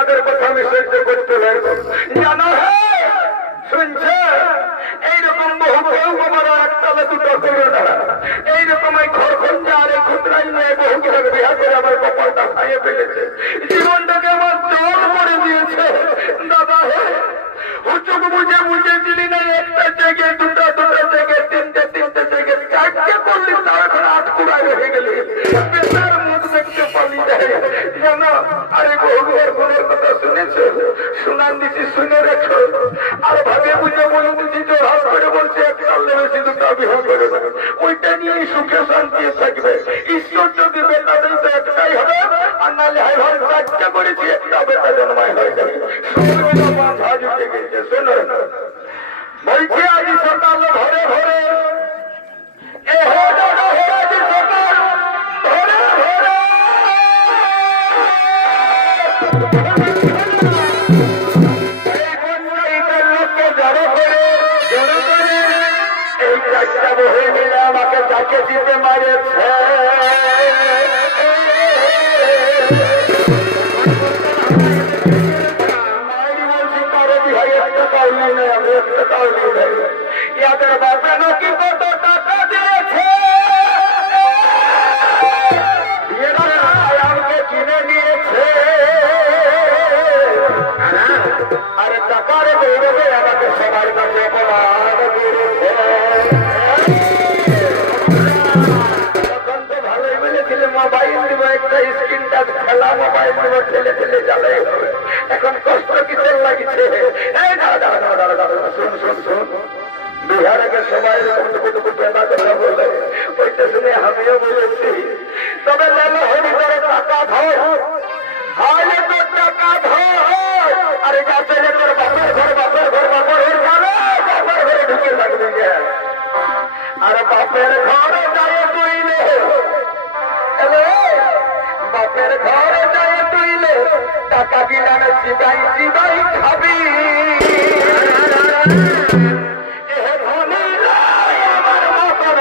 তোমাদের কথা আমি সহ্য করতে পারবো জানো? শুনছে এইরকম বহু কেউ আমার একতলা দুটো করো না। এইরকম এই ঘর খঞ্জা আর এই খুচরাই নিয়ে বহু বিহার করে আমার কপালটা খাইয়ে ফেলেছে, জীবনটাকে আমার জল করে দিয়েছে। দাদা হুচুক বুঝে বুঝেছিলি না একটা থেকে দুটো থেকে তিনটে থেকে চারটে করলি, তার এখন আটকুড়া রয়ে গেলি, পেশার মুখ দেখতে পারলি জানো? আরে বহু ঘরের কথা শুনেছো? শুনান দিচ্ছি, শুনে রেখো। আর ভাবে বুঝে বলে দিচ্ছি যে হাত করে বলছে একসালে বেশি দুটো বিবাহ করে না, ওইটা নিয়েই সুখে শান্তি থাকবে। ঈশ্বর যদি বেটা দেয় তো একটাই হবে, আর নাহলে হাই ভাই চারটা করেছি একটা বেটা জন্মায় হয়ে যাবে। ভাজ উঠে গেছে। শোনো বলছি আজ সকাল ঘরে ঘরে আমাকে যাকে দিতে মারেছে বলছি তার বিহাই একটা কাউনি নেই, আমি একটা কাউনি নেই। ইয়াদের বাপে নাকি কত টাকা দিয়েছে, আমাকে কিনে নিয়েছে। আরে টাকার গৌরবে আমাকে সবার কাছে অপমান করেছে। মোবাইল দিব একটা স্ক্রিন টাচ খেলা, মোবাইল দিব ঠেলে ঠেলে জ্বালাই হবে। এখন কষ্ট কিসের লাগিছে? শুন শুন শুন, বিহারে সবাই টুকু পেঁদা কথা বলে, ওইটা শুনে আমিও বলেছি। তবে লেলো হরি করে টাকা ধর, হাইলে তোর টাকা ধর। আরে গাছে তোর বাপের ঘর বাপের ঘর বাপের ঘর যাবে, বাপের ঘরে ঢুকে লাগবে। আর বাপের ঘরে যায় তুইলে, বাপের ঘরে যায় তুইলে টাকা দিলাম চিবাই চিবাই খাবি। আমার মতন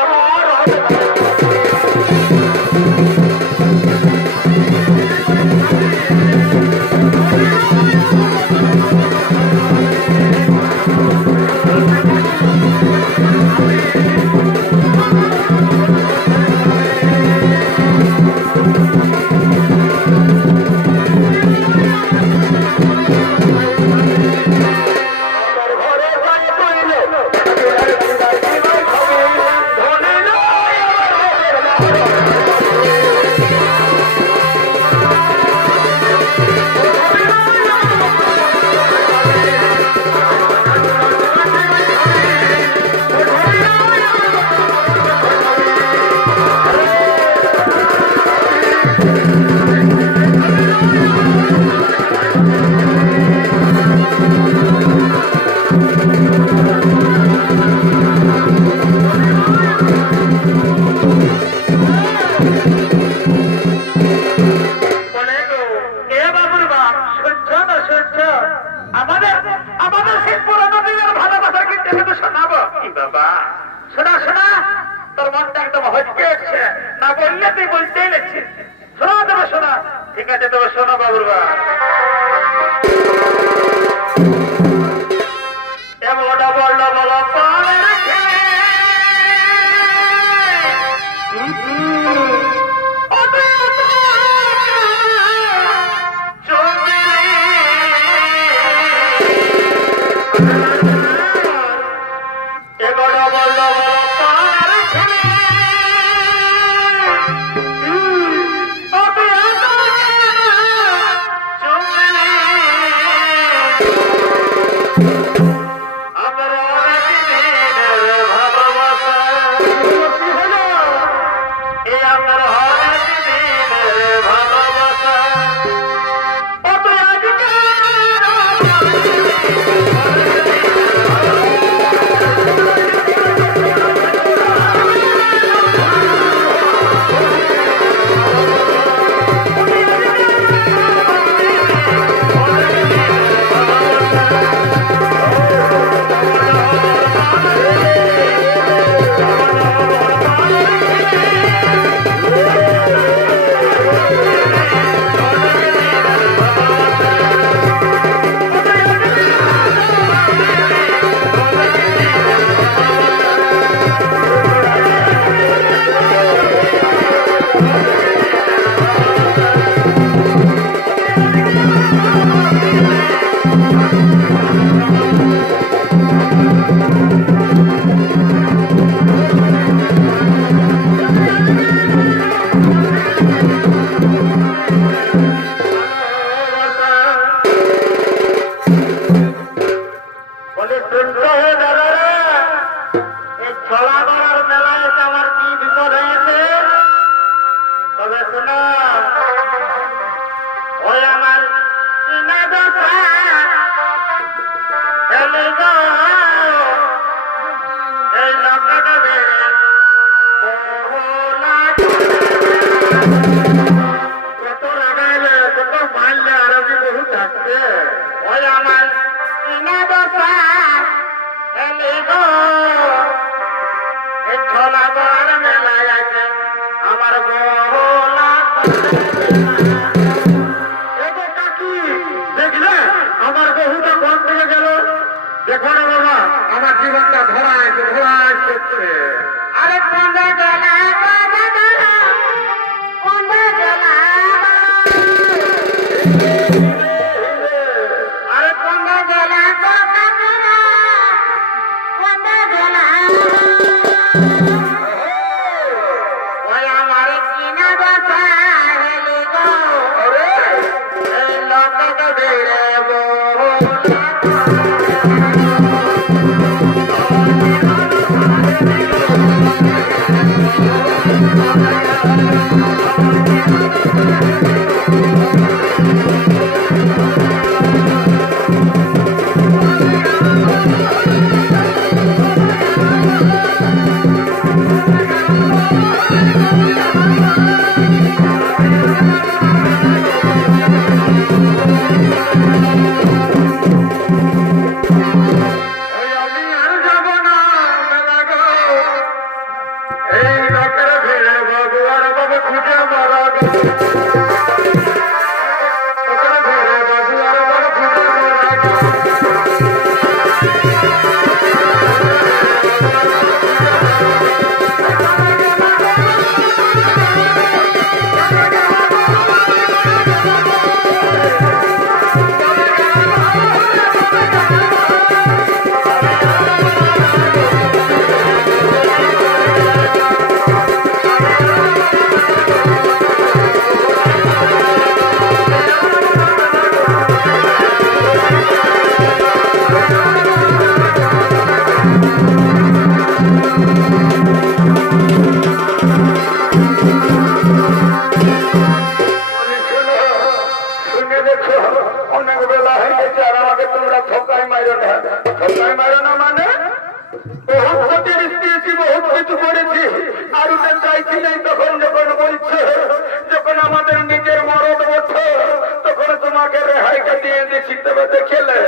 খেলে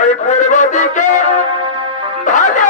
ওই পূর্ব দিকে ভালো